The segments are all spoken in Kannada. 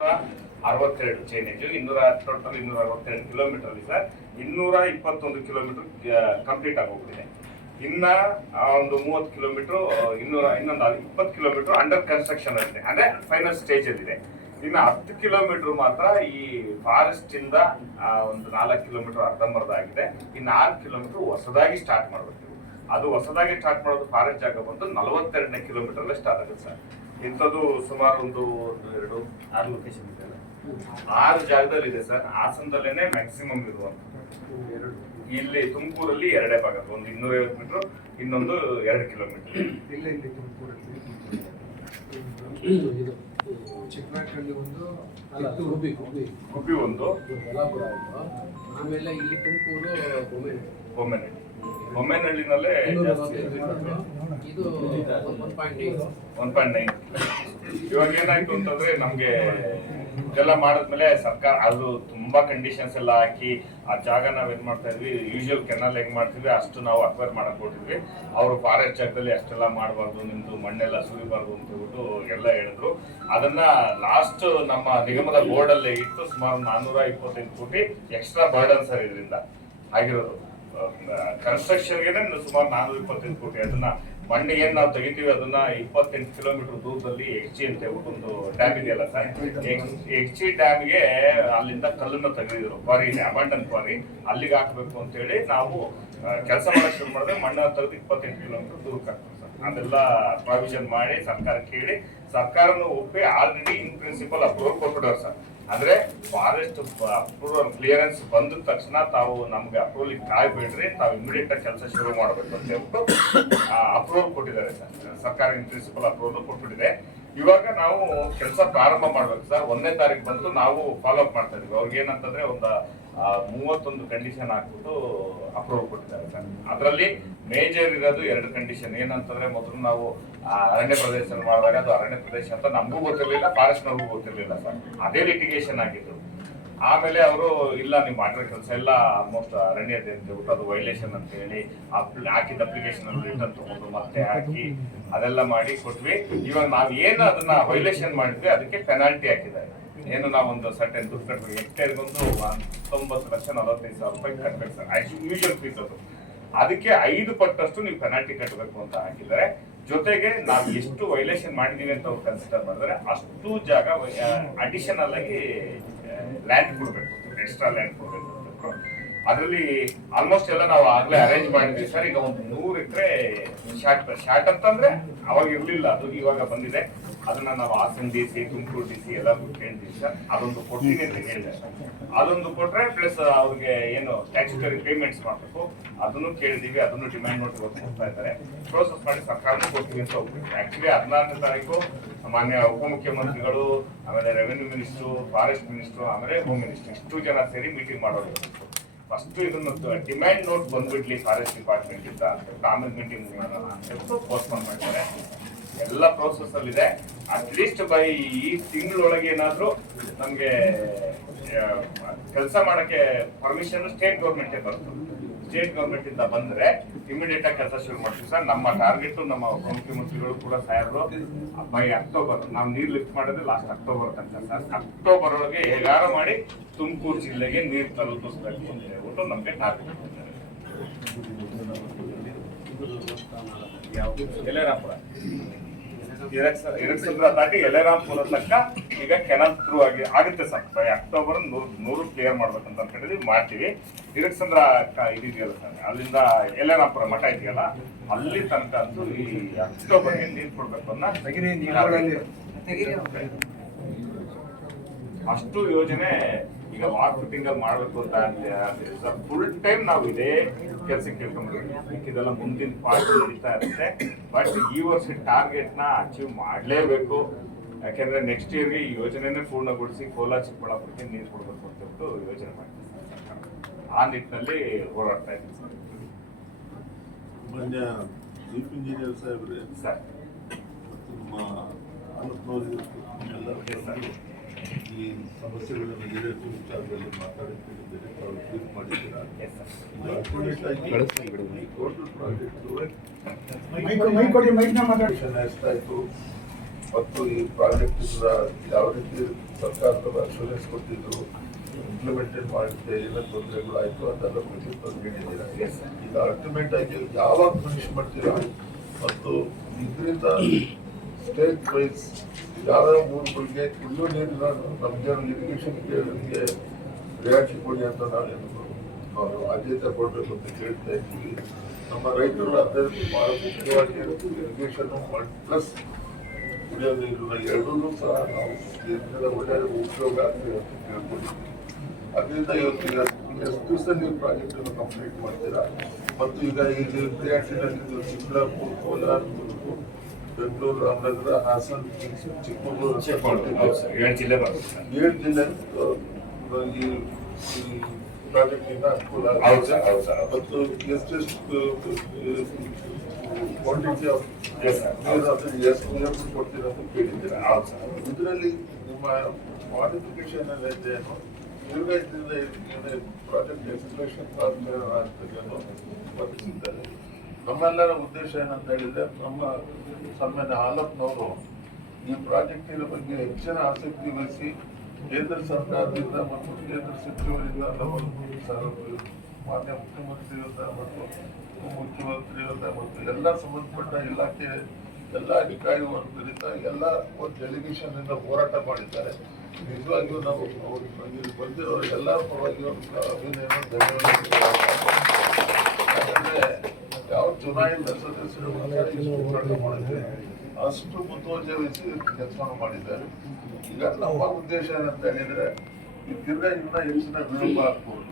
62 ಚೈನೇಜ್, ಟೋಟಲ್ 262 ಕಿಲೋಮೀಟರ್ ಅಲ್ಲಿ ಸರ್ 221 ಕಿಲೋಮೀಟರ್ ಕಂಪ್ಲೀಟ್ ಆಗೋಗ್ಬಿಟ್ಟಿದೆ. ಇನ್ನ ಒಂದು 30 ಕಿಲೋಮೀಟರ್ ಇನ್ನೊಂದು 20 ಕಿಲೋಮೀಟರ್ ಅಂಡರ್ ಕನ್ಸ್ಟ್ರಕ್ಷನ್ ಅಲ್ಲಿ ಅಂದ್ರೆ ಫೈನಲ್ ಸ್ಟೇಜ್ ಅಲ್ಲಿ ಇದೆ. ಇನ್ನು 10 ಕಿಲೋಮೀಟರ್ ಮಾತ್ರ ಈ ಫಾರೆಸ್ಟ್ ಇಂದ ಒಂದು 4 ಕಿಲೋಮೀಟರ್ ಅರ್ಧಂಬರ್ಧ ಆಗಿದೆ. ಇನ್ನು 6 ಕಿಲೋಮೀಟರ್ ಹೊಸದಾಗಿ ಸ್ಟಾರ್ಟ್ ಮಾಡಬೇಕು. ಅದು ಹೊಸದಾಗಿ ಸ್ಟಾರ್ಟ್ ಮಾಡೋದು ಫಾರೆಸ್ಟ್ ಜಾಗ ಬಂದು 42ನೇ ಕಿಲೋಮೀಟರ್ ಅಲ್ಲೇ ಸ್ಟಾರ್ಟ್ ಆಗುತ್ತೆ ಸರ್. ಇಂಥದ್ದು ಸುಮಾರು ಒಂದು 6 ಲೊಕೇಶನ್ ಇದೆ, 6 ಜಾಗದಲ್ಲಿ ಇದೆ ಸರ್. ಹಾಸನದಲ್ಲೇನೆ ಮ್ಯಾಕ್ಸಿಮಮ್ ಇರುವಂತ. ಇಲ್ಲಿ ತುಮಕೂರಲ್ಲಿ 2 ಭಾಗ, ಒಂದು 250 ಮೀಟರ್, ಇನ್ನೊಂದು 2 ಕಿಲೋಮೀಟರ್. ಇಲ್ಲಿ ತುಮಕೂರಲ್ಲಿ ಚಿಕ್ಕಮಗಳೂರಲ್ಲಿ ಒಂದು, ಗುಬ್ಬಿ ಒಂದು, ಆಮೇಲೆ ಇಲ್ಲಿ ತುಮಕೂರು ಬೊಮ್ಮೆನಹಳ್ಳಿನಲ್ಲೇ ಇದು 1.9. ಇವಾಗ ಏನಾಯ್ತು ಅಂತಂದ್ರೆ ನಮ್ಗೆ ಇದೆಲ್ಲ ಮಾಡಿದ್ಮೇಲೆ ಸರ್ಕಾರ ಅದು ತುಂಬಾ ಕಂಡೀಷನ್ಸ್ ಎಲ್ಲ ಹಾಕಿ ಆ ಜಾಗ ನಾವೇನ್ ಮಾಡ್ತಾ ಇದ್ವಿ, ಯೂಶುವಲ್ ಕೆನಲ್ ಹೆಂಗ್ ಮಾಡ್ತೀವಿ ಅಷ್ಟು ನಾವು ಅಕ್ವೈರ್ ಮಾಡಕ್ ಕೊಟ್ಟಿದ್ವಿ. ಅವರು ಫಾರೆಸ್ಟ್ ಜಾಗದಲ್ಲಿ ಅಷ್ಟೆಲ್ಲ ಮಾಡಬಾರ್ದು, ನಿಮ್ದು ಮಣ್ಣೆಲ್ಲ ಸುರಿಬಾರ್ದು ಅಂತ ಹೇಳ್ಬಿಟ್ಟು ಎಲ್ಲ ಹೇಳಿದ್ರು. ಅದನ್ನ ಲಾಸ್ಟ್ ನಮ್ಮ ನಿಗಮದ ಬೋರ್ಡ್ ಅಲ್ಲೇ ಇಟ್ಟು ಸುಮಾರು 425 ಕೋಟಿ ಎಕ್ಸ್ಟ್ರಾ ಬರ್ಡನ್ ಸರ್ ಇದರಿಂದ ಆಗಿರೋದು. ಕನ್ಸ್ಟ್ರಕ್ಷನ್ಗೆ ಸುಮಾರು 425 ಕೋಟಿ. ಅದನ್ನ ಮಣ್ಣು ಏನ್ ನಾವು ತೆಗಿತೀವಿ ಅದನ್ನ 28 ಕಿಲೋಮೀಟರ್ ದೂರದಲ್ಲಿ ಎಕ್ಚಿ ಅಂತ ಹೇಳ್ಬಿಟ್ಟು ಒಂದು ಡ್ಯಾಮ್ ಇದೆಯಲ್ಲ ಸರ್, ಎಕ್ಚಿ ಡ್ಯಾಮ್ಗೆ ಅಲ್ಲಿಂದ ಕಲ್ಲನ್ನು ತೆಗೆದಿದ್ರು, ಕ್ವಾರಿ ಇದೆ, ಅಬಂಡನ್ ಕ್ವಾರಿ, ಅಲ್ಲಿಗೆ ಹಾಕ್ಬೇಕು ಅಂತ ಹೇಳಿ ನಾವು ಕೆಲಸ ಮಾಡಕ್ ಶುರು ಮಾಡಿದ್ರೆ ಮಣ್ಣನ್ನು ತೆಗೆದು 28 ಕಿಲೋಮೀಟರ್ ದೂರಕ್ಕೆ ಹಾಕ್ತೀವಿ ಸರ್. ಅದೆಲ್ಲ ಪ್ರಾವಿಷನ್ ಮಾಡಿ ಸರ್ಕಾರ ಕೇಳಿ ಸರ್ಕಾರನು ಒಪ್ಪಿ ಆಲ್ರೆಡಿ ಇನ್ ಪ್ರಿನ್ಸಿಪಲ್ ಅಪ್ರೂವಲ್ ಕೊಟ್ಬಿಡೋರು ಸರ್. ಅಂದ್ರೆ ಫಾರೆಸ್ಟ್ ಅಪ್ರೂವಲ್ ಕ್ಲಿಯರೆನ್ಸ್ ಬಂದ ತಕ್ಷಣ ತಾವು ನಮ್ಗೆ ಅಪ್ರೂವಲ್ ಕಾಯ್ಬೇಡ್ರಿ, ತಾವು ಇಮಿಡಿಯೇಟ್ ಆಗಿ ಕೆಲಸ ಶುರು ಮಾಡಬೇಕು ಅಂತ ಹೇಳ್ಬಿಟ್ಟು ಅಪ್ರೂವಲ್ ಕೊಟ್ಟಿದ್ದಾರೆ ಸರ್. ಸರ್ಕಾರ ಇನ್ ಪ್ರಿನ್ಸಿಪಲ್ ಅಪ್ರೂವಲ್ ಕೊಟ್ಬಿಟ್ಟಿದೆ. ಇವಾಗ ನಾವು ಕೆಲಸ ಪ್ರಾರಂಭ ಮಾಡ್ಬೇಕು ಸರ್. 1ನೇ ತಾರೀಕು ಬಂದು ನಾವು ಫಾಲೋ ಅಪ್ ಮಾಡ್ತಾ ಇದೀವಿ. ಅವ್ರಿಗೆ ಏನಂತಂದ್ರೆ ಒಂದು 31 ಕಂಡೀಷನ್ ಹಾಕ್ಬಿಟ್ಟು ಅಪ್ರೂವಲ್ ಕೊಟ್ಟಿದ್ದಾರೆ ಸರ್. ಅದರಲ್ಲಿ ಮೇಜರ್ ಇರೋದು 2 ಕಂಡೀಷನ್. ಏನಂತಂದ್ರೆ ಮೊದಲು ನಾವು ಅರಣ್ಯ ಪ್ರದೇಶ ಮಾಡಿದಾಗ ಅದು ಅರಣ್ಯ ಪ್ರದೇಶ ಅಂತ ನಮಗೂ ಗೊತ್ತಿರಲಿಲ್ಲ, ಫಾರೆಸ್ಟ್ನವ್ರಿಗೂ ಗೊತ್ತಿರಲಿಲ್ಲ ಸರ್. ಅದೇ ಲಿಟಿಗೇಷನ್ ಆಗಿತ್ತು. ಆಮೇಲೆ ಅವರು ಇಲ್ಲ ನೀವು ಮಾಡಿರೋ ಕೆಲಸ ಎಲ್ಲ ಆಲ್ಮೋಸ್ಟ್ ಅರಣ್ಯತೆ ಅಂತ ಹೇಳ್ಬಿಟ್ಟು ಅದು ವೈಲೇಷನ್ ಅಂತ ಹೇಳಿ ಹಾಕಿದ ಅಪ್ಲಿಕೇಶನ್ ಅಲ್ಲಿ ರಿಟರ್ನ್ ತಗೊಂಡು ಮತ್ತೆ ಹಾಕಿ ಅದೆಲ್ಲ ಮಾಡಿ ಕೊಟ್ವಿ. ಇವಾಗ ನಾವ್ ಏನು ಅದನ್ನ ವೈಲೇಷನ್ ಮಾಡಿದ್ವಿ ಅದಕ್ಕೆ ಪೆನಾಲ್ಟಿ ಹಾಕಿದ್ದಾರೆ. ಏನು ನಾವೊಂದು ಸರ್ಟೆನ್ ದುಡ್ಡು ಕಟ್ಬೇಕು, ಹೆಕ್ಟೇರ್ಗೊಂದು 19,45,000 ರೂಪಾಯಿ ಕಟ್ಬೇಕು ಸರ್, ಯೂಶುವಲ್ ಫೀಸ್ ಅದು. ಅದಕ್ಕೆ 5 ಪಟ್ಟಷ್ಟು ನೀವು ಪೆನಾಲ್ಟಿ ಕಟ್ಟಬೇಕು ಅಂತ ಹಾಕಿದ್ದಾರೆ. ಜೊತೆಗೆ ನಾವು ಎಷ್ಟು ವೈಲೇಷನ್ ಮಾಡಿದೀವಿ ಅಂತ ಅವ್ರು ಕನ್ಸಿಡರ್ ಮಾಡಿದ್ರೆ ಅಷ್ಟು ಜಾಗ ಅಡಿಷನಲ್ ಆಗಿ ಲ್ಯಾಂಡ್ ಕೊಡ್ಬೇಕು, ಎಕ್ಸ್ಟ್ರಾ ಲ್ಯಾಂಡ್ ಕೊಡ್ಬೇಕು. ಅದರಲ್ಲಿ ಆಲ್ಮೋಸ್ಟ್ ಎಲ್ಲ ನಾವು ಆಗ್ಲೇ ಅರೇಂಜ್ ಮಾಡಿದ್ವಿ ಸರ್. ಈಗ ಒಂದು 100 ಎಕರೆ ಶಾರ್ಟ್ ಅಂತಂದ್ರೆ ಅವಾಗ ಇರ್ಲಿಲ್ಲ, ಅದು ಇವಾಗ ಬಂದಿದೆ. ಅದನ್ನ ನಾವು ಹಾಸನ DC, ತುಮಕೂರು DC ಎಲ್ಲ ಕೇಳ್ತೀವಿ ಸರ್. ಅದೊಂದು ಕೊಡ್ತೀನಿ ಅಂತ ಹೇಳಿದೆ. ಅದೊಂದು ಕೊಟ್ರೆ ಪ್ಲಸ್ ಅವ್ರಿಗೆ ಏನು ಟ್ಯಾಕ್ಸುಟರಿ ಪೇಮೆಂಟ್ಸ್ ಮಾಡಬೇಕು ಅದನ್ನು ಕೇಳಿದೀವಿ. ಅದನ್ನು ಡಿಮ್ಯಾಂಡ್ ನೋಟ್ ಕೊಡ್ತಾ ಇದ್ದಾರೆ. ಪ್ರೋಸೆಸ್ ಮಾಡಿ ಸರ್ಕಾರಕ್ಕೆ ಕೊಡ್ತೀವಿ ಅಂತ ಹೋಗ್ತೀವಿ. ಆಕ್ಚುಲಿ 16ನೇ ತಾರೀಕು ಮಾನ್ಯ ಉಪಮುಖ್ಯಮಂತ್ರಿಗಳು, ಆಮೇಲೆ ರೆವೆನ್ಯೂ ಮಿನಿಸ್ಟ್ರು, ಫಾರೆಸ್ಟ್ ಮಿನಿಸ್ಟ್ರು, ಆಮೇಲೆ ಹೋಮ್ ಮಿನಿಸ್ಟ್ರು ಇಷ್ಟು ಜನ ಸೇರಿ ಮೀಟಿಂಗ್ ಮಾಡೋದು. ಫಸ್ಟ್ ಇದನ್ನು ಡಿಮ್ಯಾಂಡ್ ನೋಟ್ ಬಂದ್ಬಿಡ್ಲಿ ಫಾರೆಸ್ಟ್ ಡಿಪಾರ್ಟ್ಮೆಂಟ್ ಇಂದ, ಆಮೇಲೆ ಮೀಟಿಂಗ್ ಪೋಸ್ಟ್ಪೋನ್ ಮಾಡ್ತಾರೆ. ಎಲ್ಲ ಪ್ರೋಸೆಸ್ ಅಲ್ಲಿ ಇದೆ. ಅಟ್ಲೀಸ್ಟ್ ಬೈ ಈ ತಿಂಗಳೊಳಗೆ ಏನಾದ್ರು ನಮ್ಗೆ ಕೆಲಸ ಮಾಡಕ್ಕೆ ಪರ್ಮಿಷನ್ ಸ್ಟೇಟ್ ಗೌರ್ಮೆಂಟೇ ಬರ್ತದೆ. ಸ್ಟೇಟ್ ಗೌರ್ಮೆಂಟ್ ಇಂದ ಬಂದ್ರೆ ಇಮಿಡಿಯೇಟ್ ಆಗಿ ಕೆಲಸ ಶುರು ಮಾಡ್ತೀವಿ ಸರ್. ನಮ್ಮ ಟಾರ್ಗೆಟ್ ನಮ್ಮ ಉಪಮುಖ್ಯಮಂತ್ರಿಗಳು ಕೂಡ ಸಾಹೇಬರು ಬೈ ಅಕ್ಟೋಬರ್, ನಾವು ನೀರು ಲಿಫ್ಟ್ ಮಾಡಿದ್ರೆ ಲಾಸ್ಟ್ ಅಕ್ಟೋಬರ್ ತನಕ ಸರ್. ಅಕ್ಟೋಬರ್ ಒಳಗೆ ಹೇಗಾರ ಮಾಡಿ ತುಮಕೂರು ಜಿಲ್ಲೆಗೆ ನೀರು ತಲುಪಿಸ್ಬೇಕು ಅಂತ ಹೇಳ್ಬಿಟ್ಟು ನಮ್ಗೆ ಟಾರ್ಗೆಟ್ ಕೊಡ್ತಾರೆ. ಯಲ್ಲೇರಾಂಪುರ ಎರಡ್ಸಂದ್ರ ದಾಟಿ ಯಲ್ಲೇರಾಂಪುರ ತನಕ ಈಗ ಕೆನಲ್ ಥ್ರೂ ಆಗುತ್ತೆ ಸರ್. ಬೈ ಅಕ್ಟೋಬರ್ 100 ಕ್ಲಿಯರ್ ಮಾಡ್ಬೇಕಂತ ಅನ್ಕೊಂಡಿದ್ವಿ, ಮಾಡ್ತೀವಿ. ಎರಡ್ಸಂದ್ರ ಇದೆಯಲ್ಲ ಸರ್, ಅಲ್ಲಿಂದ ಯಲ್ಲೇರಾಂಪುರ ಮಠ ಇದೆಯಲ್ಲ ಅಲ್ಲಿ ತನಕ ಅಂತೂ ಈ ಅಕ್ಟೋಬರ್ಗೆ ನೀರು ಕೊಡ್ಬೇಕು ಅನ್ನೋ ಅಷ್ಟು ಯೋಜನೆ ಈಗ ವಾರ್ ಫಿಟ್ಟಿಂಗ್ ಅಲ್ಲಿ ಮಾಡ್ಬೇಕು ಅಂತ ಸರ್. ಫುಲ್ ಟೈಮ್ ನಾವು ಇದೇ ಕೆಲಸಕ್ಕೆ ಕೇಳ್ಕೊಂಡ್ಬಿಡ್ತೀವಿ. ಇದೆಲ್ಲ ಮುಂದಿನ ಪಾರ್ಟ್ ನಡೀತಾ ಇರುತ್ತೆ. ಬಟ್ ಈ ವರ್ಷ ಟಾರ್ಗೆಟ್ ನ ಅಚೀವ್ ಮಾಡಲೇಬೇಕು. ಯಾಕೆಂದ್ರೆ ನೆಕ್ಸ್ಟ್ ಇಯರ್ಗೆ ಈ ಯೋಜನೆನೇ ಪೂರ್ಣಗೊಳಿಸಿ ಕೋಲಾರ ಚಿಕ್ಕಬಳ್ಳಾಪುರಕ್ಕೆ ನೀರು ಕೊಡ್ಬೇಕು ಅಂತ ಹೇಳ್ಬಿಟ್ಟು ಯೋಜನೆ ಮಾಡ್ತೀವಿ. ಆ ನಿಟ್ಟಿನಲ್ಲಿ ಹೋರಾಡ್ತಾ ಇದ್ದೀವಿ ಸರ್. ಮಾನ್ಯ ಚೀಫ್ ಇಂಜಿನಿಯರ್ ಸಾಹೇಬ್ರೆ ಸರ್, ಈ ಸಮಸ್ಯೆಗಳನ್ನು ಈಡೇರಿಸುವ ವಿಚಾರದಲ್ಲಿ ಮಾತಾಡಿದ್ದೇನೆ, ಅವರು ಟ್ವೀಟ್ ಮಾಡಿದ್ದೀರಾ. ಟೋಟಲ್ ಪ್ರಾಜೆಕ್ಟ್ ಆಯ್ತು, ಮತ್ತು ಈ ಪ್ರಾಜೆಕ್ಟ್ ಯಾವ ರೀತಿ ಸರ್ಕಾರದ ಅಶ್ಯೂರೆನ್ಸ್ ಕೊಟ್ಟಿದ್ರು, ಇಂಪ್ಲಿಮೆಂಟೆಡ್ ಮಾಡಿದ್ರೆ ಏನೇನು ತೊಂದರೆಗಳಾಯ್ತು ಅದೆಲ್ಲ ಬಗ್ಗೆ ಹೇಳಿದ್ದೀರಾ. ಈಗ ಅಲ್ಟಿಮೇಟ್ ಆಗಿ ಯಾವಾಗ ಫಿನಿಶ್ ಮಾಡ್ತೀರಾ ಮತ್ತು ಇದರಿಂದ ಸ್ಟೇಟ್ ವೈಸ್ ಯಾವ್ಯಾವ ಊರುಗಳಿಗೆ ಕುಡಿಯೋ ನೀರಿನ ನಮಗೆ ಇರಿಗೇಷನ್ಗೆ ರಿಯಾಯಿತಿ ಕೊಡಿ ಅಂತ ನಾವು ಆದ್ಯತೆ ಕೊಡಬೇಕು ಅಂತ ಕೇಳ್ತಾ ಇದ್ದೀವಿ. ನಮ್ಮ ರೈತರು ಅದೇ ಬಹಳ ಮುಖ್ಯವಾಗಿ ಇರಿಗೇಷನ್ ಪ್ಲಸ್ ಕುಡಿಯೋ ನೀರು ಎರಡೂ ಸಹ ನಾವು ಇದರಿಂದ ಒಳ್ಳೆಯ ಉಪಯೋಗ ಆಗ್ತದೆ ಅಂತ ಕೇಳ್ಕೊಂಡಿದ್ದೀವಿ. ಅದರಿಂದ ಇವತ್ತು ಎಷ್ಟು ದಿವಸದಲ್ಲಿ ನೀವು ಪ್ರಾಜೆಕ್ಟ್ ಅನ್ನು ಕಂಪ್ಲೀಟ್ ಮಾಡ್ತೀರಾ ಮತ್ತು ಈಗ ಇಲ್ಲಿ ಕ್ರಿಯಾಟಿನಲ್ಲಿ ಚಿಕ್ಕಬಳ್ಳಾಪುರ, ಕೋಲಾರ, ಬೆಂಗಳೂರು, ರಾಮನಗರ, ಹಾಸನ, ಚಿಕ್ಕಮಗಳೂರು 7 ಜಿಲ್ಲೆ ಬರುತ್ತೆ. 7 ಜಿಲ್ಲೆ ಈ ಪ್ರಾಜೆಕ್ಟ್ ಇಂದ ಅನುಕೂಲ ಮತ್ತು ಎಷ್ಟೆಷ್ಟು ಕ್ವಾಂಟಿಟಿ ಆಫ್ ಎಷ್ಟು ನೀರು ಕೊಡ್ತೀರಾ ಅಂತ ಕೇಳಿದ್ದೀರಾ. ಇದರಲ್ಲಿ ನಿಮ್ಮ ಮಾಡಿಫಿಕೇಶನ್ ಎಲ್ಲ ಇದೇನು ಪ್ರಾಜೆಕ್ಟ್ ಎಕ್ಸ್ಪ್ಲೇಷನ್ ವರ್ತಿಸಿದ್ದಾರೆ. ನಮ್ಮೆಲ್ಲರ ಉದ್ದೇಶ ಏನಂತ ಹೇಳಿದ್ರೆ, ನಮ್ಮ ಸನ್ಮಾನ್ಯ ಹಾಲಪ್ಪನವರು ಈ ಪ್ರಾಜೆಕ್ಟಿನ ಬಗ್ಗೆ ಹೆಚ್ಚಿನ ಆಸಕ್ತಿ ವಹಿಸಿ ಕೇಂದ್ರ ಸರ್ಕಾರದಿಂದ ಮತ್ತು ಕೇಂದ್ರ ಸಚಿವರಿಂದ ಮಾನ್ಯ ಮುಖ್ಯಮಂತ್ರಿಯವರಿಂದ ಮತ್ತು ಉಪಮುಖ್ಯಮಂತ್ರಿಯವರಿಂದ ಮತ್ತು ಎಲ್ಲ ಸಂಬಂಧಪಟ್ಟ ಇಲಾಖೆ ಎಲ್ಲ ಅಧಿಕಾರಿ ವರ್ಗದಿಂದ ಎಲ್ಲ ಒಂದು ಡೆಲಿಗೇಷನ್ ಇಂದ ಹೋರಾಟ ಮಾಡಿದ್ದಾರೆ. ನಿಜವಾಗಿಯೂ ನಾವು ಅವ್ರಿಗೆ ಬಂದಿರೋ ಎಲ್ಲ ಪರವಾಗಿ ಅಭಿನಯನ ಧನ್ಯವಾದ. ಯಾಕಂದ್ರೆ ಯಾವ ಚುನಾಯಿತ ಸದಸ್ಯರು ಹೋರಾಟ ಮಾಡಿದ್ರೆ ಅಷ್ಟು ಮುತುವರ್ಜಿ ವಹಿಸಿ ಕೆಲಸ ಮಾಡಿದ್ದಾರೆ. ಈಗ ನಮ್ಮ ಉದ್ದೇಶ ಏನಂತ ಹೇಳಿದ್ರೆ, ಈ ತಿರ್ಗಾ ಇನ್ನ ಹೆಚ್ಚಿನ ವಿಳಂಬ ಆಗ್ಬೋದು.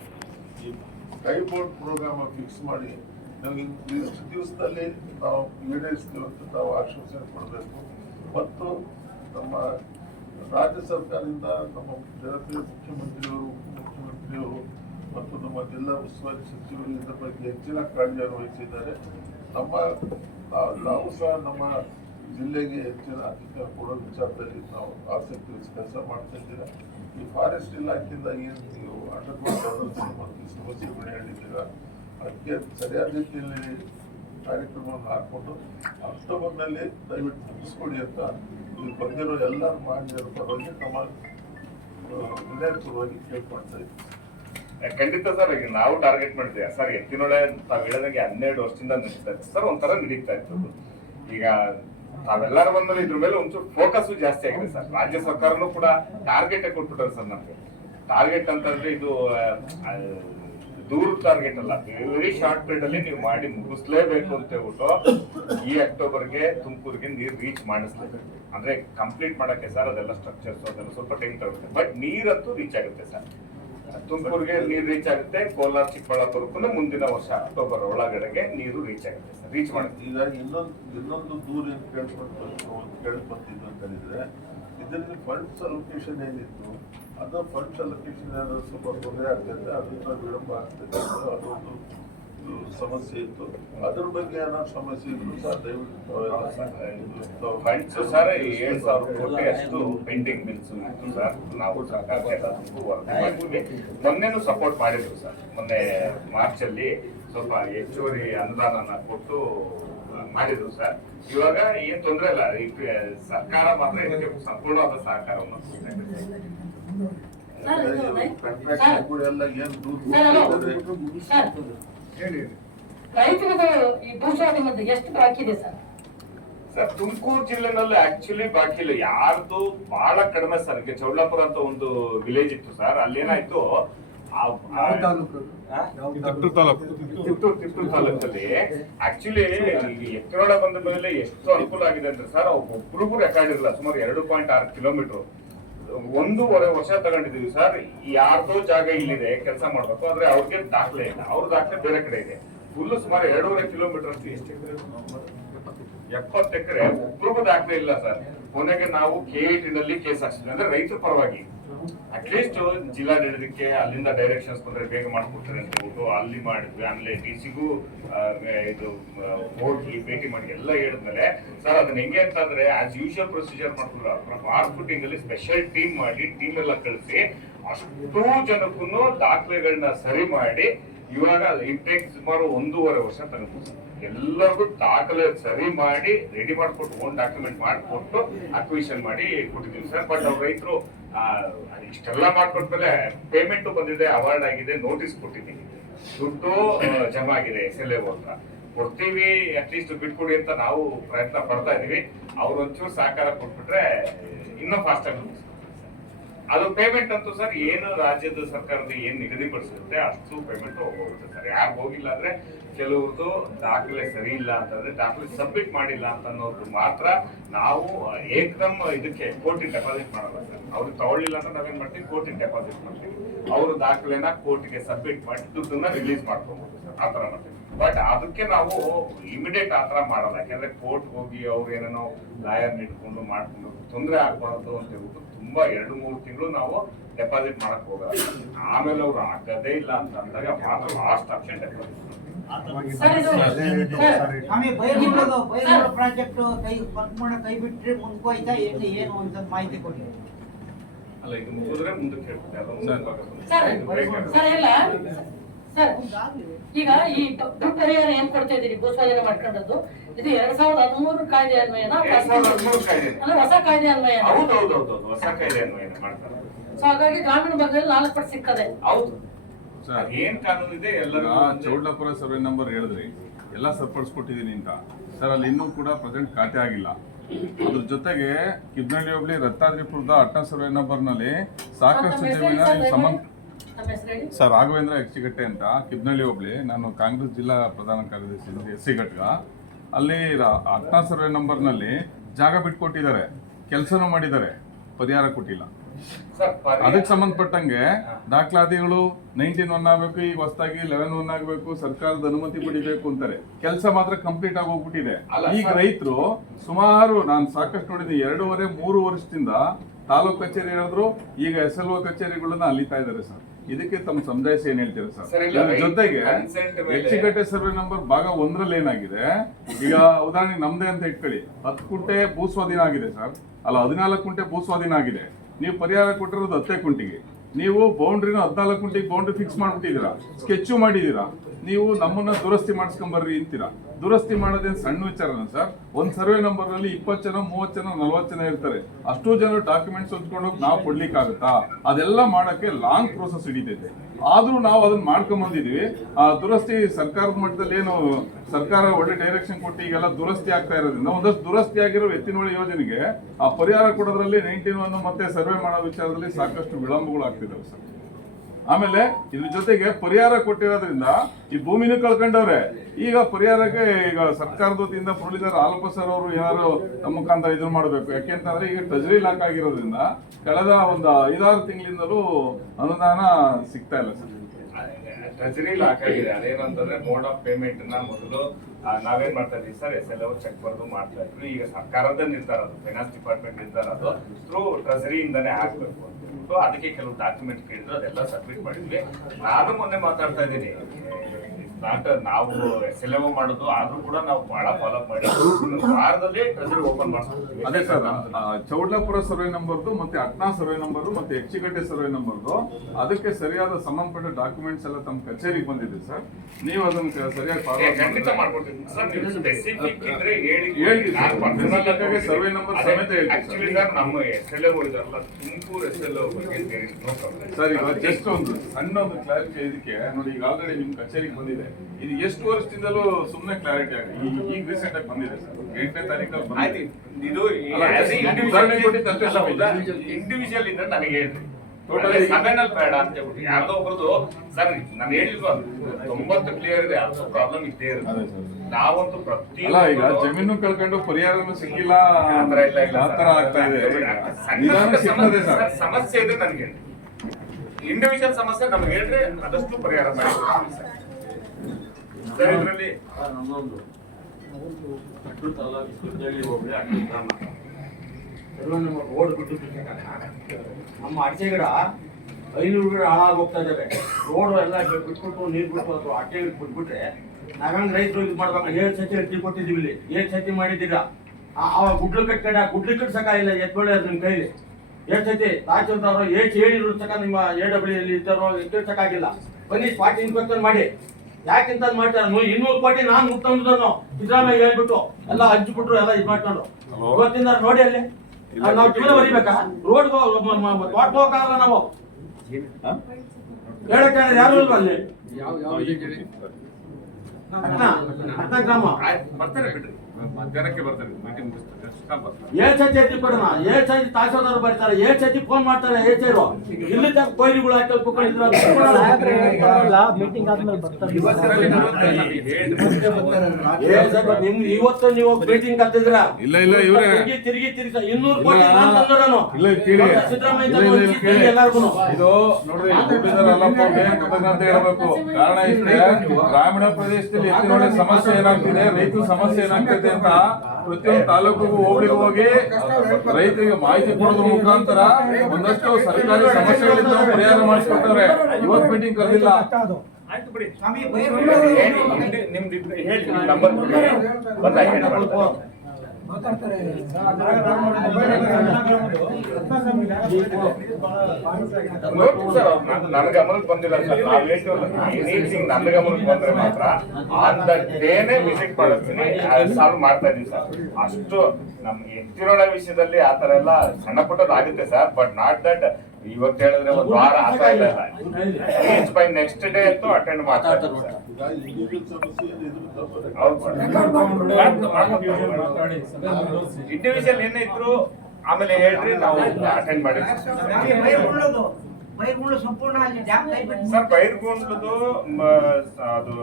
ಈ ಸ್ಕೈ ಬೋರ್ಡ್ ಪ್ರೋಗ್ರಾಮ್ ಫಿಕ್ಸ್ ಮಾಡಿ ನಾವು ಇಷ್ಟು ದಿವಸದಲ್ಲಿ ನಾವು ಈಡೇರಿಸ್ತೀವಿ ಅಂತ ನಾವು ಆಶ್ವಾಸನೆ ಕೊಡಬೇಕು. ಮತ್ತು ನಮ್ಮ ರಾಜ್ಯ ಸರ್ಕಾರದಿಂದ ನಮ್ಮ ಜನಪ್ರಿಯ ಮುಖ್ಯಮಂತ್ರಿಯವರು, ಉಪಮುಖ್ಯಮಂತ್ರಿಯವರು ಮತ್ತು ನಮ್ಮ ಜಿಲ್ಲಾ ಉಸ್ತುವಾರಿ ಸಚಿವರು ಇದರ ಬಗ್ಗೆ ಹೆಚ್ಚಿನ ಕಾಳಜಿಯನ್ನು ವಹಿಸಿದ್ದಾರೆ. ನಾವು ಸಹ ನಮ್ಮ ಜಿಲ್ಲೆಗೆ ಹೆಚ್ಚಿನ ಅಧಿಕಾರ ಕೊಡೋ ವಿಚಾರದಲ್ಲಿ ನಾವು ಆಸಕ್ತಿ ವಹಿಸಿ ಕೆಲಸ ಮಾಡ್ತಾ ಇದ್ದೀರಾ. ಈ ಫಾರೆಸ್ಟ್ ಇಲಾಖೆಯಿಂದ ಏನು ನೀವು ಅಂಡರ್ಗ್ರೌಂಡ್ ಮತ್ತು ಸಮಸ್ಯೆಗಳು ಹೇಳಿದ್ದೀರಾ, ಅದಕ್ಕೆ ಸರಿಯಾದ ರೀತಿಯಲ್ಲಿ ಕಾರ್ಯಕ್ರಮವನ್ನು ಹಾಕ್ಕೊಂಡು ಅಕ್ಟೋಬರ್ನಲ್ಲಿ ದಯವಿಟ್ಟು ಮುಗಿಸ್ಕೊಡಿ ಅಂತ ಇಲ್ಲಿ ಬಂದಿರೋ ಎಲ್ಲ ಮಾನ್ಯರ ಪರವಾಗಿ ನಮ್ಮ ವಿನಯಪೂರ್ವವಾಗಿ ಕೇಳ್ಕೊಳ್ತಾ ಇದ್ದೀವಿ. ಖಂಡಿತ ಸರ್. ಈಗ ನಾವು ಟಾರ್ಗೆಟ್ ಮಾಡಿದ್ದೇವೆ ಸರ್. ಎತ್ತಿನೊಳೆ ತಾವು ಹೇಳಿದಂಗೆ 12 ವರ್ಷದಿಂದ ನಡೀತಾ ಇತ್ತು ಸರ್. ಒಂಥರ ನಡೀತಾ ಇತ್ತು. ಈಗ ತಾವೆಲ್ಲರ ಬಂದ್ಮೇಲೆ ಇದ್ರ ಮೇಲೆ ಒಂಚೂರು ಫೋಕಸ್ ಜಾಸ್ತಿ ಆಗಿದೆ ಸರ್. ರಾಜ್ಯ ಸರ್ಕಾರನೂ ಕೂಡ ಟಾರ್ಗೆಟ್ ಕೊಟ್ಬಿಟ್ಟಾರೆ ಸರ್. ನಮ್ಗೆ ಟಾರ್ಗೆಟ್ ಅಂತಂದ್ರೆ ಇದು ದೂರ ಟಾರ್ಗೆಟ್ ಅಲ್ಲ, ವೆರಿ ಶಾರ್ಟ್ ಪೀರಿಯಡ್ ಅಲ್ಲಿ ನೀವು ಮಾಡಿ ಮುಗಿಸ್ಲೇಬೇಕು ಅಂತ ಹೇಳ್ಬಿಟ್ಟು ಈ ಅಕ್ಟೋಬರ್ಗೆ ತುಮಕೂರಿಗೆ ನೀರು ರೀಚ್ ಮಾಡಿಸ್ಲೇಬೇಕು. ಅಂದ್ರೆ ಕಂಪ್ಲೀಟ್ ಮಾಡಕ್ಕೆ ಸರ್ ಅದೆಲ್ಲ ಸ್ಟ್ರಕ್ಚರ್ಸ್ ಅದೆಲ್ಲ ಸ್ವಲ್ಪ ಟೈಮ್ ತಗುತ್ತೆ. ಬಟ್ ನೀರಂತೂ ರೀಚ್ ಆಗುತ್ತೆ ಸರ್. ತುಮಕೂರಿಗೆ ನೀರು ರೀಚ್ ಆಗುತ್ತೆ. ಕೋಲಾರ, ಚಿಕ್ಕಬಳ್ಳಾಪುರಕ್ಕೂ ಮುಂದಿನ ವರ್ಷ ಅಕ್ಟೋಬರ್ ಒಳಗಡೆಗೆ ನೀರು ರೀಚ್ ಆಗುತ್ತೆ ಸರ್. ರೀಚ್ ಮಾಡುತ್ತೆ. ಈಗ ಇನ್ನೊಂದು ದೂರ ಏನು ಕೇಳ್ಬಂತಿದ್ದು ಅಂತ ಹೇಳಿದ್ರೆ, ಇದರಲ್ಲಿ ಫಂಡ್ಸ್ ಅಲೋಕೇಶನ್ ಏನಿತ್ತು ಅದು ಫಂಡ್ಸ್ ಅಲೋಕೇಶನ್ ಏನಾದ್ರು ಸ್ವಲ್ಪ ತೊಂದರೆ ಆಗ್ತದೆ, ಅದನ್ನ ವಿಳಂಬ ಆಗ್ತದೆ, ಅದೊಂದು ಸಮಸ್ಯೆ ಇತ್ತು. ಅದ್ರ ಬಗ್ಗೆ ಏನಾದ್ರು ಸಮಸ್ಯೆ ಇದ್ರು ಸಹ ದಯವಿಟ್ಟು ಫಂಡ್ಸ್ ಸರ್ 7,000 ಕೋಟಿ ಅಷ್ಟು ಪೆಂಡಿಂಗ್ ಬಿಲ್ಸ್ ಇತ್ತು ಸರ್. ನಾವು ಸರ್ಕಾರಕ್ಕೆ ಮೊನ್ನೆನೂ ಸಪೋರ್ಟ್ ಮಾಡಿದ್ರು ಸರ್. ಮೊನ್ನೆ ಮಾರ್ಚ್ ಅಲ್ಲಿ ಸ್ವಲ್ಪ ಹೆಚ್ಚುವರಿ ಅನುದಾನ ಕೊಟ್ಟು ಮಾಡಿದ್ರು ಸರ್. ಇವಾಗ ಏನ್ ತೊಂದರೆ ಇಲ್ಲ. ಸರ್ಕಾರ ಮಾತ್ರ ಇದಕ್ಕೆ ಸಂಪೂರ್ಣವಾದ ಸಹಕಾರವನ್ನು ಎಲ್ಲ ಏನು ದೂರ ಹೇಳಿ. ರೈತರಿಗೆ ಈ ಭೂಸ್ವಾಧೀನ ಬಗ್ಗೆ ಎಷ್ಟು ಬಾಕಿ ಇದೆ ಸರ್? ಸರ್ ತುಮಕೂರು ಜಿಲ್ಲೆನಲ್ಲಿ ಆಕ್ಚುಲಿ ಬಾಕಿ ಇಲ್ಲ. ಯಾರ್ದು ಬಹಳ ಕಡಿಮೆ ಸರ್. ಈಗ ಚೌಡಾಪುರ ಅಂತ ಒಂದು ವಿಲೇಜ್ ಇತ್ತು ಸರ್. ಅಲ್ಲೇನಾಯ್ತು, ತಿಪ್ಟೂರು ತಾಲೂಕಲ್ಲಿ ಆಕ್ಚುಲಿ ಎತ್ತರೋಡ ಬಂದ ಮೇಲೆ ಎಷ್ಟು ಅನುಕೂಲ ಆಗಿದೆ ಅಂದ್ರೆ ಸರ್, ಒಬ್ರಿಗೂ ರೆಕಾರ್ಡ್ ಇರಲ್ಲ. ಸುಮಾರು 2.6 ಕಿಲೋಮೀಟರ್ 1.5 ವರ್ಷ ತಗೊಂಡಿದೀವಿ ಸರ್. ಯಾರ್ದೋ ಜಾಗ ಇಲ್ಲಿದೆ ಕೆಲಸ ಮಾಡ್ಬೇಕು, ಆದ್ರೆ ಅವ್ರಿಗೆ ದಾಖಲೆ ಇಲ್ಲ. ಅವ್ರ ದಾಖಲೆ ಬೇರೆ ಕಡೆ ಇದೆ. ಫುಲ್ ಸುಮಾರು 2.5 ಕಿಲೋಮೀಟರ್ ಅಷ್ಟು. ಎಷ್ಟು 70 ಎಕರೆ ಒಬ್ರಿಗೂ ದಾಖಲೆ ಇಲ್ಲ ಸರ್. ಕೊನೆಗೆ ನಾವು KIT ನಲ್ಲಿ ಕೇಸ್ ಹಾಕ್ಸಿದ್ವಿ. ಅಂದ್ರೆ ರೈತರ ಪರವಾಗಿ ಅಟ್ಲೀಸ್ಟ್ ಜಿಲ್ಲಾಡಳಿತಕ್ಕೆ ಅಲ್ಲಿಂದ ಡೈರೆಕ್ಷನ್ಸ್ ಬಂದ್ರೆ ಬೇಗ ಮಾಡ್ಕೊಡ್ತಾರೆ ಅಂತ ಹೇಳ್ಬಿಟ್ಟು ಅಲ್ಲಿ ಮಾಡಿದ್ವಿ. ಆಮೇಲೆ DC-ಗೂ ಇದು ಹೋಗಿ ಭೇಟಿ ಮಾಡಿ ಎಲ್ಲ ಹೇಳಿದ್ಮೇಲೆ ಸರ್ ಅದನ್ನ ಹೆಂಗೆ ಅಂತಂದ್ರೆ ಆಸ್ ಯೂಶುವಲ್ ಪ್ರೊಸೀಜರ್ ಮಾಡ್ಕೊಂಡ್ರು. ಮಾರ್ಕೆಟಿಂಗ್ ಅಲ್ಲಿ ಸ್ಪೆಷಲ್ ಟೀಮ್ ಮಾಡಿ ಟೀಮ್ ಎಲ್ಲ ಕಳಿಸಿ ಅಷ್ಟು ಜನಕ್ಕೂ ದಾಖಲೆಗಳನ್ನ ಸರಿ ಮಾಡಿ ಇವಾಗ ಇಂಟೇಕ್ ಸುಮಾರು 1.5 ವರ್ಷ ತನಕ ಎಲ್ಲರಿಗೂ ದಾಖಲೆ ಸರಿ ಮಾಡಿ ರೆಡಿ ಮಾಡಿಕೊಟ್ಟು ಓನ್ ಡಾಕ್ಯುಮೆಂಟ್ ಮಾಡಿಕೊಟ್ಟು ಅಕ್ವಿಷನ್ ಮಾಡಿ ಕೊಟ್ಟಿದ್ದೀವಿ ಸರ್. ಬಟ್ ಅವ್ರ ರೈತರು ಇಷ್ಟೆಲ್ಲ ಮಾಡ್ಕೊಟ್ಮೇಲೆ ಪೇಮೆಂಟ್ ಬಂದಿದೆ, ಅವಾರ್ಡ್ ಆಗಿದೆ, ನೋಟಿಸ್ ಕೊಟ್ಟಿದ್ದೀವಿ, ದುಡ್ಡು ಜಮಾ ಆಗಿದೆ SLA ಹತ್ರ ಕೊಡ್ತೀವಿ, ಅಟ್ಲೀಸ್ಟ್ ಬಿಟ್ಕೊಡಿ ಅಂತ ನಾವು ಪ್ರಯತ್ನ ಪಡ್ತಾ ಇದೀವಿ. ಅವ್ರು ಒಂಚೂರು ಸಹಕಾರ ಕೊಟ್ಬಿಟ್ರೆ ಇನ್ನೂ ಫಾಸ್ಟ್ ಆಗಿ ಅದು ಪೇಮೆಂಟ್ ಅಂತೂ ಸರ್ ಏನು ರಾಜ್ಯದ ಸರ್ಕಾರದ ಏನ್ ನಿಗದಿಪಡಿಸಿರುತ್ತೆ ಅಷ್ಟು ಪೇಮೆಂಟ್ ಹೋಗುತ್ತೆ ಸರ್. ಯಾರು ಹೋಗಿಲ್ಲ ಅಂದ್ರೆ ಕೆಲವ್ರದ್ದು ದಾಖಲೆ ಸರಿ ಇಲ್ಲ ಅಂತಂದ್ರೆ, ದಾಖಲೆ ಸಬ್ಮಿಟ್ ಮಾಡಿಲ್ಲ ಅಂತ ಅನ್ನೋದು ಮಾತ್ರ ನಾವು ಏಕದಮ್ ಇದಕ್ಕೆ ಕೋರ್ಟಿಗೆ ಡೆಪಾಸಿಟ್ ಮಾಡಲ್ಲ ಸರ್. ಅವ್ರು ತಗೊಳ್ಳಿಲ್ಲ ಅಂತ ನಾವೇನ್ ಮಾಡ್ತೀವಿ, ಕೋರ್ಟಿಗೆ ಡೆಪಾಸಿಟ್ ಮಾಡ್ತೀವಿ. ಅವರು ದಾಖಲೆನ ಕೋರ್ಟ್ಗೆ ಸಬ್ಮಿಟ್ ಮಾಡಿ ದುಡ್ಡನ್ನ ರಿಲೀಸ್ ಮಾಡ್ಕೋಬಹುದು ಸರ್, ಆತರ ಮಾಡ್ತೀವಿ. ಬಟ್ ಅದಕ್ಕೆ ನಾವು ಇಮಿಡಿಯೇಟ್ ಆತರ ಮಾಡಲ್ಲ, ಯಾಕಂದ್ರೆ ಕೋರ್ಟ್ ಹೋಗಿ ಅವ್ರು ಏನೇನೋ ಲಾಯರ್ ಇಟ್ಕೊಂಡು ಮಾಡ್ಕೊಂಡು ತೊಂದರೆ ಆಗ್ಬಾರ್ದು ಅಂತ ಹೇಳ್ಬಿಟ್ಟು ತುಂಬಾ 2-3 ತಿಂಗಳು ನಾವು ಡೆಪಾಸಿಟ್ ಮಾಡಕ್ ಹೋಗಲ್ಲ. ಆಮೇಲೆ ಅವ್ರು ಆಗದೇ ಇಲ್ಲ ಅಂತ ಅಂದಾಗ ಮಾತ್ರ ಲಾಸ್ಟ್ ಆಪ್ಷನ್ ಡೆಪಾಸಿಟ್. ಆಮೇಲೆ ಬೈರ್ಮೂಲ ಪ್ರಾಜೆಕ್ಟ್ ಕೈ ಬಿಟ್ರೆ ಮುಂದ್ಕೋಯ್ತಾ ಏನು ಅಂತ ಮಾಹಿತಿ ಕೊಡಿ. ಅಲ್ಲ, ಇದು ಮುಗಿದ್ರೆ ಮುಂದಕ್ಕೆ ಹೇಳ್ತಾರೆ. ಸರ್ ಇಲ್ಲ ಸರ್, ಈಗ ಈ ದುಡ್ಡು ಪರಿಹಾರ ಏನ್ ಕೊಡ್ತಾ ಇದೀರಿ ಭೂಸ್ವಾಧೀನ ಮಾಡ್ಕೊಂಡದ್ದು, ಇದು 2013 ಕಾಯ್ದೆ ಅನ್ವಯನ, 2013 ಕಾಯ್ದೆ ಅಂದ್ರೆ ಹೊಸ ಕಾಯ್ದೆ ಅನ್ವಯ? ಹೌದೌದೌದು, ಹೊಸ ಕಾಯ್ದೆ ಅನ್ವಯ ಮಾಡ್ತಾರೆ. ಸೊ ಹಾಗಾಗಿ ಗ್ರಾಮೀಣ ಭಾಗದಲ್ಲಿ 4% ಸಿಕ್ಕದೆ. ಹೌದು ಸರ್, ಏನ್ ಕಾನೂನು ಇದೆ ಎಲ್ಲರೂ. ಚೌಡ್ಲಾಪುರ ಸರ್ವೆ ನಂಬರ್ ಹೇಳಿದ್ರಿ, ಎಲ್ಲ ಸರಿಪಡಿಸ್ಕೊಟ್ಟಿದೀನಿ ಅಂತ ಸರ್. ಅಲ್ಲಿ ಇನ್ನೂ ಕೂಡ ಪ್ರೆಸೆಂಟ್ ಖಾತೆ ಆಗಿಲ್ಲ. ಅದ್ರ ಜೊತೆಗೆ ಕಿಬ್ನಳ್ಳಿ ಹೋಬಳಿ ರತ್ತಾದ್ರಿಪುರದ ಅಟ್ಟ ಸರ್ವೆ ನಂಬರ್ ನಲ್ಲಿ ಸಾಕಷ್ಟು ಜಮೀನ ಸಂಬಂಧ ಸರ್. ರಾಘವೇಂದ್ರ ಎಕ್ಸಿಗಟ್ಟೆ ಅಂತ ಕಿಬ್ನಳ್ಳಿ ಹೋಬಳಿ, ನಾನು ಕಾಂಗ್ರೆಸ್ ಜಿಲ್ಲಾ ಪ್ರಧಾನ ಕಾರ್ಯದರ್ಶಿ SC ಘಟಕ. ಅಲ್ಲಿ ಅಟ್ಟ ಸರ್ವೆ ನಂಬರ್ ನಲ್ಲಿ ಜಾಗ ಬಿಟ್ಕೊಟ್ಟಿದ್ದಾರೆ, ಕೆಲಸನೂ ಮಾಡಿದ್ದಾರೆ, ಪರಿಹಾರ ಕೊಟ್ಟಿಲ್ಲ. ಅದಕ್ಕೆ ಸಂಬಂಧಪಟ್ಟಂಗೆ ದಾಖಲಾತಿಗಳು 19-1 ಆಗ್ಬೇಕು, ಈಗ ಹೊಸದಾಗಿ 11-1 ಆಗ್ಬೇಕು, ಸರ್ಕಾರದ ಅನುಮತಿ ಪಡಿಬೇಕು ಅಂತಾರೆ. ಕೆಲಸ ಮಾತ್ರ ಕಂಪ್ಲೀಟ್ ಆಗಿ ಹೋಗ್ಬಿಟ್ಟಿದೆ. ಈಗ ರೈತರು ಸುಮಾರು, ನಾನು ಸಾಕಷ್ಟು ನೋಡಿದ್ದೀನಿ, 2.5-3 ವರ್ಷದಿಂದ ತಾಲೂಕು ಕಚೇರಿ ಹೇಳಿದ್ರು, ಈಗ SLO ಕಚೇರಿಗಳನ್ನ ಅಲಿತಾ ಇದ್ದಾರೆ ಸರ್. ಇದಕ್ಕೆ ತಮ್ಮ ಸಮಜಾಯಿಸಿ ಏನ್ ಹೇಳ್ತೀರಾ ಸರ್? ಇದ್ರ ಜೊತೆಗೆ ಎಕ್ಸಿಗಟ್ಟೆ ಸರ್ವೆ ನಂಬರ್ ಭಾಗ 1ರಲ್ಲಿ ಏನಾಗಿದೆ, ಈಗ ಉದಾಹರಣೆಗೆ ನಮ್ದೇ ಅಂತ ಇಟ್ಕೊಳ್ಳಿ, 10 ಕುಂಟೆ ಭೂಸ್ವಾಧೀನ ಆಗಿದೆ ಸರ್, ಅಲ್ಲ 14 ಕುಂಟೆ ಭೂಸ್ವಾಧೀನ ಆಗಿದೆ. ನೀವು ಪರಿಹಾರ ಕೊಟ್ಟಿರೋದು 10 ಕುಂಟಿಗೆ, ನೀವು ಬೌಂಡ್ರಿನ 14 ಕುಂಟಿಗೆ ಬೌಂಡ್ರಿ ಫಿಕ್ಸ್ ಮಾಡ್ಬಿಟ್ಟಿದ್ದೀರಾ, ಸ್ಕೆಚ್ಚು ಮಾಡಿದೀರಾ. ನೀವು ನಮ್ಮನ್ನ ದುರಸ್ತಿ ಮಾಡಿಸ್ಕೊಂಬರ್ರಿ ಅಂತೀರಾ. ದುರಸ್ತಿ ಮಾಡೋದೇನು ಸಣ್ಣ ವಿಚಾರನ ಸರ್? ಒಂದ್ ಸರ್ವೆ ನಂಬರ್ ನಲ್ಲಿ 20 ಜನ, 30 ಜನ, 40 ಜನ ಇರ್ತಾರೆ. ಅಷ್ಟು ಜನ ಡಾಕ್ಯುಮೆಂಟ್ಸ್ ಹೊತ್ಕೊಂಡು ಹೋಗಿ ನಾವು ಕೊಡ್ಲಿಕ್ಕಾಗತ್ತಾ? ಅದೆಲ್ಲ ಮಾಡಕ್ಕೆ ಲಾಂಗ್ ಪ್ರೋಸೆಸ್ ಹಿಡಿತೈತೆ. ಆದ್ರೂ ನಾವು ಅದನ್ನ ಮಾಡ್ಕೊಂಡ್ ಬಂದಿದೀವಿ. ಆ ದುರಸ್ತಿ ಸರ್ಕಾರದ ಮಟ್ಟದಲ್ಲಿ ಏನು ಸರ್ಕಾರ ಒಳ್ಳೆ ಡೈರೆಕ್ಷನ್ ಕೊಟ್ಟು ಈಗೆಲ್ಲ ದುರಸ್ತಿ ಆಗ್ತಾ ಇರೋದ್ರಿಂದ ಒಂದಷ್ಟು ದುರಸ್ತಿ ಆಗಿರೋ ಎತ್ತಿನಹೊಳೆ ಯೋಜನೆಗೆ ಆ ಪರಿಹಾರ ಕೊಡೋದ್ರಲ್ಲಿ 19-1 ಮತ್ತೆ ಸರ್ವೆ ಮಾಡೋ ವಿಚಾರದಲ್ಲಿ ಸಾಕಷ್ಟು ವಿಳಂಬಗಳು ಆಗ್ತಿದಾವೆ ಸರ್. ಆಮೇಲೆ ಇದ್ರ ಜೊತೆಗೆ ಪರಿಹಾರ ಕೊಟ್ಟಿರೋದ್ರಿಂದ ಈ ಭೂಮಿನೂ ಕಳ್ಕೊಂಡವ್ರೆ. ಈಗ ಪರಿಹಾರಕ್ಕೆ ಈಗ ಸರ್ಕಾರದ ವತಿಯಿಂದ ಪ್ರೊಡ್ಯೂಸರ್ ಆಲಪ್ಪ ಸರ್ ಅವರು ಯಾರು ನಮ್ಮ ಮುಖಾಂತರ ಇದನ್ನ ಮಾಡಬೇಕು. ಯಾಕೆಂತಂದ್ರೆ ಈಗ ಟ್ರೆಜರಿ ಲಾಕ್ ಆಗಿರೋದ್ರಿಂದ ಕಳೆದ ಒಂದು 5-6 ತಿಂಗಳಿಂದಲೂ ಅನುದಾನ ಸಿಗ್ತಾ ಇಲ್ಲ ಸರ್. ಟ್ರೆಜರಿ ಲಾಕ್ ಆಗಿದೆ. ಅದೇನಂತಂದ್ರೆ ಮೋಡ್ ಆಫ್ ಪೇಮೆಂಟ್ ನ ಮೊದಲು ನಾವೇನ್ ಮಾಡ್ತಾ ಇದೀವಿ ಸರ್, SLO ಚೆಕ್ ಬರೆದು ಮಾಡ್ತಾ ಇದ್ವಿ. ಈಗ ಸರ್ಕಾರದ ನಿರ್ಧಾರ, ಅದು ಫೈನಾನ್ಸ್ ಡಿಪಾರ್ಟ್ಮೆಂಟ್ ನಿರ್ಧಾರ, ಅದು ಥ್ರೂ ಟ್ರೆಜರಿಯಿಂದಾನೇ ಆಗ್ಬೇಕು ಅಂತ. ಅದಕ್ಕೆ ಕೆಲವು ಡಾಕ್ಯುಮೆಂಟ್ ಕೇಳಿದ್ರು, ಅದೆಲ್ಲ ಸಬ್ಮಿಟ್ ಮಾಡಿದ್ವಿ. ನಾನು ಮೊನ್ನೆ ಮಾತಾಡ್ತಾ ಇದ್ದೀನಿ, ನಾವು SLO ಮಾಡೋದು ಆದ್ರೂ ಕೂಡ ನಾವು ಬಹಳ ಫಾಲೋ ಮಾಡಿ ವಾರದಲ್ಲಿ ಟ್ರೆಜರಿ ಓಪನ್ ಮಾಡ್ತೀವಿ. ಅದೇ ಸರ್, ಚೌಡ್ಲಾಪುರ ಸರ್ವೆ ನಂಬರ್ದು ಮತ್ತೆ ಅಟ್ನಾ ಸರ್ವೆ ನಂಬರ್ ಮತ್ತೆ ಎಕ್ಸಿಗಟ್ಟೆ ಸರ್ವೆ ನಂಬರ್ದು ಅದಕ್ಕೆ ಸರಿಯಾದ ಸಂಬಂಧಪಟ್ಟ ಡಾಕ್ಯುಮೆಂಟ್ಸ್ ಎಲ್ಲ ತಮ್ಮ ಕಚೇರಿಗೆ ಬಂದಿದೆ ಸರ್. ನೀವು ಅದನ್ನ ಸರಿಯಾಗಿ ಖಂಡಿತ ಮಾಡ್ಕೊಡ್ತೀನಿ ಸರ್. ನೀವು ಸ್ಪೆಸಿಫಿಕ್ ಇದ್ರೆ ಹೇಳಿ, ಸರ್ವೆ ನಂಬರ್ ಸಮೇತ ಆಕ್ಚುಲಿ ಸರ್ ನಮ್ಮ SLO ಇದಾರಲ್ಲ, ತುಮಕೂರು SLO ಬಗ್ಗೆ ಸರ್ ಈಗ ಜಸ್ಟ್ ಒಂದು ಸಣ್ಣ ಒಂದು ಕ್ಲಾರಿಟಿ ಇದಕ್ಕೆ ನೋಡಿ. ಈಗ ಆಲ್ರೆಡಿ ನಿಮ್ ಕಚೇರಿಗೆ ಬಂದಿದೆ. ಇದು ಎಷ್ಟು ವರ್ಷದಿಂದಲೂ ಸುಮ್ಮನೆ ಕ್ಲಾರಿಟಿ ಆಗಿದೆ, ಈಗ ರೀಸೆಂಟ್ ಆಗಿ ಬಂದಿದೆ ಸರ್. 8ನೇ ತಾರೀಕಲ್ಲಿ ಇದು ಇಂಡಿವಿಜುವಲ್ ಇದ್ರೆ ನನಗೆ ಹೇಳ್ರಿ, ಸಭೆನಲ್ಲಿ ಬೇಡ ಅಂತ ಹೇಳ್ಬಿಟ್ಟು. ಯಾರ್ದೋ ಒಬ್ರದ್ದು ಸರ್ ನಾನು ಹೇಳಿಲ್ವಾ 90 ಕ್ಲಿಯರ್ ಇದೆ, ಅದು ಪ್ರಾಬ್ಲಮ್ ಇದ್ದೇ ಇರುತ್ತೆ. ನಾವಂತೂ ಪ್ರತಿ ಈಗ ಜಮೀನು ಕಳ್ಕೊಂಡು ಪರಿಹಾರನೂ ಸಿಕ್ಕಿಲ್ಲ, ಆತರ ಆಗ್ತಾ ಇದೆ. ಸಮಸ್ಯೆ ಇದೆ ನನಗೆ, ಇಂಡಿವಿಜುವಲ್ ಸಮಸ್ಯೆ ನಮ್ಗೆ ಹೇಳ್ರಿ, ಅದಷ್ಟು ಪರಿಹಾರ ಮಾಡಿ ಸರ್. ಇದರಲ್ಲಿ ನಮ್ಮ ಅಡಿಕೆ ಗಿಡ 500 ಗಿಡ ಹಾಳಾಗಿ ಹೋಗ್ತಾ ಇದಾವೆ. ರೋಡ್ ಎಲ್ಲ ಬಿಟ್ಬಿಟ್ಟು ನೀರು ಬಿಟ್ಟು ಅದು ಅಡಿಕೆ ಗಿಡ ಬಿಟ್ಬಿಟ್ರೆ ನಾವೇನು ರೈತರು ಇದು ಮಾಡ್ಬೇಕು. 7 ಸತಿ ಅರ್ಜಿ ಕೊಟ್ಟಿದ್ದೀವಿ ಇಲ್ಲಿ, 7 ಸತಿ ಮಾಡಿದ್ದೀರಾ. ಅವಾಗ ಗುಡ್ಲು ಕಟ್ಕಡೆ ಗುಡ್ಲು ಕಟ್ಸಕ್ಕಾಗಿಲ್ಲ, ಎತ್ಕೊಳ್ಳಿ ಅದು ನಿಮ್ಮ ಕೈಲಿ. 7 ಸತಿ ತಾಚೋದವರು ಹೇಳಿದ್ರು ಸಕ ನಿಮ್ಮ AWL ಇದ್ದಾರೋ ಎತ್ತಿರ್ಸಕ್ಕಾಗಿಲ್ಲ. ಬನ್ನಿ ಸ್ಪಾಟ್ ಇನ್ಸ್ಪೆಕ್ಷನ್ ಮಾಡಿ, ಯಾಕಿಂತ ಮಾಡ್ತಾರೆ 200 ಕೋಟಿ ನಾನು ಮುಟ್ಟಂದ್ರು ಸಿದ್ದರಾಮಯ್ಯ ಹೇಳ್ಬಿಟ್ಟು ಎಲ್ಲ ಹಂಚ್ಬಿಟ್ರು ಎಲ್ಲ ಇದ್ ಮಾಡ್ಕೊಂಡು ಇವತ್ತಿಂದ ನೋಡಿ ಅಲ್ಲಿ ನಾವು ಜೀವನ ಬರಿಬೇಕಾ ರೋಡ್ ತೋಟ ಹೋಗಲ್ಲ ನಾವು ಹೇಳಕ್ಕೆ ಯಾರು ಇಲ್ವಾ ಅಲ್ಲಿ ಅರ್ಥ ಗ್ರಾಮ ಬರ್ತಾರೆ ಬಿಡ್ರಿ, ಮಧ್ಯಾಹ್ನಕ್ಕೆ ಬರ್ತಾರೆ, ಮೀಟಿಂಗ್ ಮುಗಿಸ್ತಾರೆ, ಬರ್ತಾರೆ. ಏಳ್ ಸತಿ ಎತ್ತಿ ಕೊಡೋಣ, ಏಳ್ ಸತಿ ತಹಸೀಲ್ದಾರ್ ಬರ್ತಾರೆ, ಏಳ್ ಸತಿ ಫೋನ್ ಮಾಡ್ತಾರೆ, ಏಳು ಇಲ್ಲಿ ತನಕ ಕೊಯ್ಲಿಗಳು ಹಾಕಿ ಕುತ್ಕೊಂಡಿದ್ರು ಮೀಟಿಂಗ್ ಆದ್ಮೇಲೆ ಬರ್ತಾರೆ. ನಿಮ್ ಇವತ್ತು ನೀವು ಮೀಟಿಂಗ್ ಕರ್ತಿದ್ರ ಇಲ್ಲ ಇಲ್ಲ ಇವ್ರೆ ತಿರುಗಿ 200 ಕೋಟಿ ನಾನು ತಂದವನು. ಇಲ್ಲ ಕೇಳಿ, ಸಿದ್ದರಾಮಯ್ಯ ಇಲ್ಲ, ಇಲ್ಲ, ಇಲ್ಲ, ಕೇಳಿ. ಎಲ್ಲಾರ್ಗು ಇದು ನೋಡ್ರಿ ದುಡ್ಡಿದಾರ ಅಲ್ಲಪ್ಪಗೆ ಕೃತಜ್ಞತೆ ಹೇಳ್ಬೇಕು. ಕಾರಣ ಇಷ್ಟೇ, ಗ್ರಾಮೀಣ ಪ್ರದೇಶದಲ್ಲಿ ಎತ್ತಿನೊಡೆ ಸಮಸ್ಯೆ ಏನಾಗ್ತಿದೆ, ರೈತರ ಸಮಸ್ಯೆ ಏನಾಗ್ತಿದೆ ಅಂತ ಪ್ರತಿಯೊಂದು ತಾಲೂಕಿಗೂ ಹೋಬಳಿಗೂ ಹೋಗಿ ರೈತರಿಗೆ ಮಾಹಿತಿ ಕೊಡೋದ್ರ ಮುಖಾಂತರ ಒಂದಷ್ಟು ಸರ್ಕಾರಿ ಸಮಸ್ಯೆಗಳಿಂದ ಪರಿಹಾರ ಮಾಡಿಸ್ಕೊಡ್ತಾರೆ. ಇವತ್ತು ಮೀಟಿಂಗ್ ಕರೆದಿಲ್ಲ. ಆಯ್ತು ಬಿಡಿ, ಸ್ವಾಮಿ ನಿಮ್ದು ಹೇಳಿ ನಂಬರ್ ಸರ್. ನನ್ನ ಗಮನಕ್ಕೆ ಬಂದಿಲ್ಲ ಸರ್. ನಾವ್ ಹೇಳ್ತೀವಲ್ಲ, ಎನಿಥಿಂಗ್ ನನ್ನ ಗಮನಕ್ಕೆ ಬಂದ್ರೆ ಮಾತ್ರ ಆನ್ ದ ಡೇನೆ ವಿಸಿಟ್ ಮಾಡಿಸ್ತೀನಿ, ಸಾಲ್ವ್ ಮಾಡ್ತಾ ಇದೀವಿ ಸರ್. ಅಷ್ಟು ನಮ್ಗೆ ಎತ್ತಿನೋಡ ವಿಷಯದಲ್ಲಿ ಆತರ ಎಲ್ಲ ಸಣ್ಣ ಪುಟ್ಟದಾಗುತ್ತೆ ಸರ್, ಬಟ್ ನಾಟ್ ದಟ್ ಇವತ್ತು ಹೇಳಿದ್ರೆ ಒಂದು ವಾರ ಆಗ್ತಾ ಇಲ್ಲ. ಈಚ್ ಬೈ ನೆಕ್ಸ್ಟ್ ಡೇ ಅಂತೂ ಅಟೆಂಡ್ ಮಾಡ್ತಾ ಇದ್ದೀವಿ ಸರ್. ಇಂಡಿವಿಜುವಲ್ ಏನಿದ್ರು ಆಮೇಲೆ ಹೇಳ್ರಿ, ನಾವು ಅಟೆಂಡ್ ಮಾಡಿ ಬೈರ್ಗುಳು ಸಂಪೂರ್ಣ ಅಲ್ಲಿ ಡ್ಯಾಮ್ ಕೈ ಬಿಟ್ಟು ಸರ್. ಬೈರ್ಗೊಂಡ್ಲದು ಅದು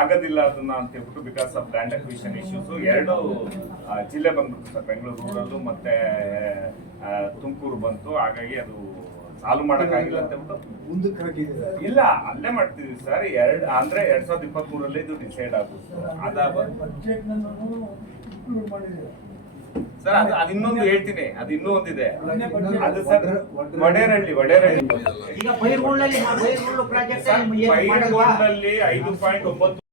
ಆಗೋದಿಲ್ಲ ಅದನ್ನ ಅಂತ ಹೇಳ್ಬಿಟ್ಟು because of land acquisition issues 2 ಜಿಲ್ಲೆ ಬಂದ್ಬಿಟ್ಟು ಸರ್, ಬೆಂಗಳೂರು ರೂರಲ್ ಮತ್ತೆ ತುಮಕೂರು ಬಂತು. ಹಾಗಾಗಿ ಅದು ಸಾಲ್ವ್ ಮಾಡಕ್ಕಾಗಿಲ್ಲ ಅಂತ ಹೇಳ್ಬಿಟ್ಟು ಮುಂದಕ್ಕೆ ಹಾಕಿದ್ದೀರಾ? ಇಲ್ಲ, ಅಲ್ಲೇ ಮಾಡ್ತಿದ್ವಿ ಸರ್. ಅಂದ್ರೆ 2023 ಇದು ಡಿಸೈಡ್ ಆಗುತ್ತೆ ಸರ್. ಅದು ಇನ್ನೊಂದು ಹೇಳ್ತೀನಿ, ಅದು ಇನ್ನೂ ಒಂದಿದೆ, ಅದು ಸರ್ ವಡೇರಹಳ್ಳಿ ಈಗ ಬೈರ್ಗುಳಲ್ಲಿ ಬೈರ್ಗುಳು ಪ್ರಾಜೆಕ್ಟ್ ಬೈರ್ಗೊಂಡಲ್ಲಿ 5.9